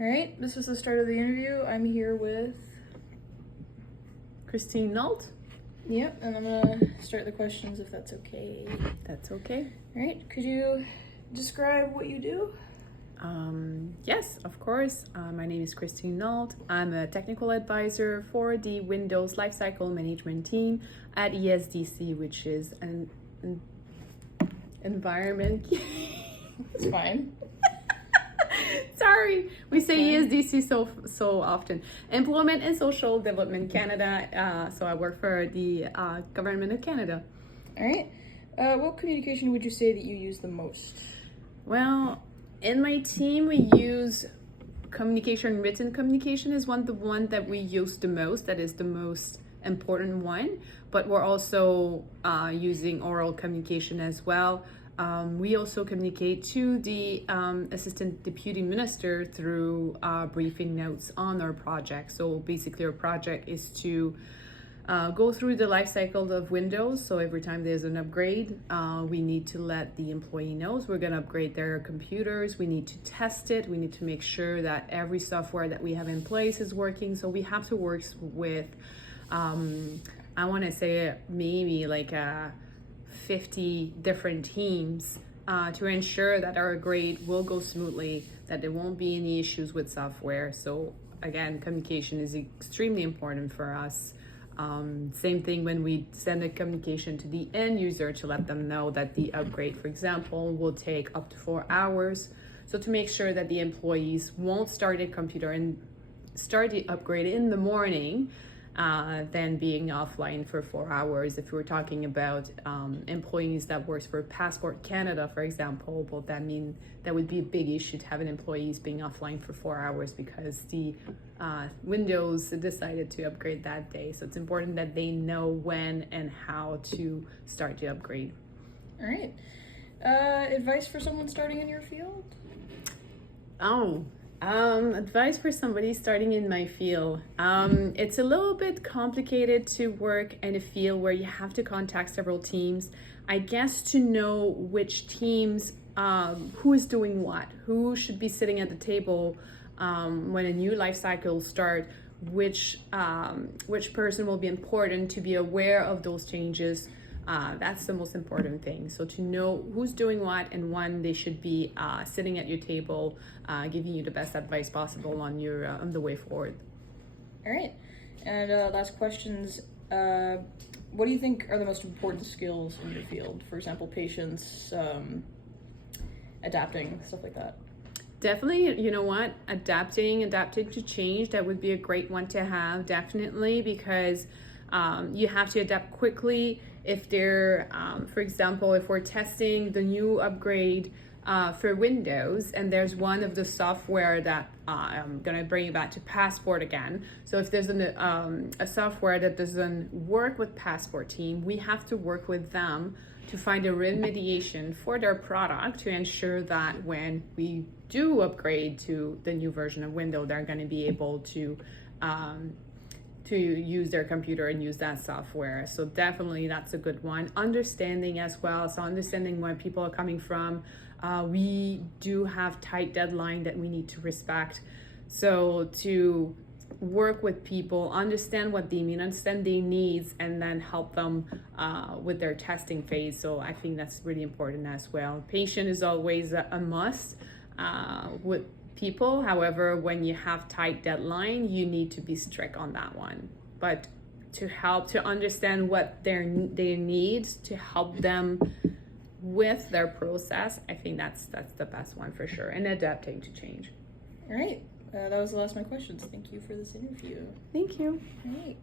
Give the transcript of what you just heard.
All right, this is the start of the interview. I'm here with, Christine Nault. yep, and I'm gonna start the questions if that's okay. That's okay. All right, could you describe what you do? Yes, of course. My name is Christine Nault. I'm a technical advisor for the Windows Lifecycle Management team at ESDC, which is an environment. It's fine. Sorry, we say Okay. ESDC so often. Employment and Social Development Canada. So I work for the Government of Canada. All right, what communication would you say that you use the most? Well, in my team, we use communication. Written communication is the one that we use the most. That is the most important one. But we're also using oral communication as well. We also communicate to the Assistant Deputy Minister through briefing notes on our project. So basically, our project is to go through the life cycle of Windows. So every time there's an upgrade, we need to let the employee know we're going to upgrade their computers. We need to test it. We need to make sure that every software that we have in place is working. So we have to work with, I want to say maybe like 50 different teams to ensure that our upgrade will go smoothly, that there won't be any issues with software. So again, communication is extremely important for us. Same thing when we send a communication to the end user to let them know that the upgrade, for example, will take up to 4 hours. So to make sure that the employees won't start a computer and start the upgrade in the morning, then being offline for 4 hours. If we're talking about employees that works for Passport Canada, for example, well, that would be a big issue to have an employees being offline for 4 hours because the Windows decided to upgrade that day. So it's important that they know when and how to start the upgrade. All right, advice for someone starting in your field? Advice for somebody starting in my field. It's a little bit complicated to work in a field where you have to contact several teams. I guess to know which teams, who is doing what, who should be sitting at the table when a new life cycle starts, which person will be important to be aware of those changes. That's the most important thing. So to know who's doing what and when they should be sitting at your table, giving you the best advice possible on your on the way forward. All right, and last questions. What do you think are the most important skills in your field? For example, patience, adapting, stuff like that. Definitely, you know what? Adapting to change, that would be a great one to have, definitely, because you have to adapt quickly. If they're, for example, if we're testing the new upgrade for Windows and there's one of the software that I'm gonna bring you back to Passport again. So if there's a software that doesn't work with Passport team, we have to work with them to find a remediation for their product to ensure that when we do upgrade to the new version of Windows, they're going to be able to use their computer and use that software. So definitely that's a good one. Understanding as well. So understanding where people are coming from. We do have tight deadline that we need to respect. So to work with people, understand what they mean, understand their needs, and then help them with their testing phase. So I think that's really important as well. Patience is always a must with people. However, when you have tight deadline, you need to be strict on that one. But to help to understand what their needs, to help them with their process, I think that's the best one for sure. And adapting to change. All right, that was the last of my questions. Thank you for this interview. Thank you. All right.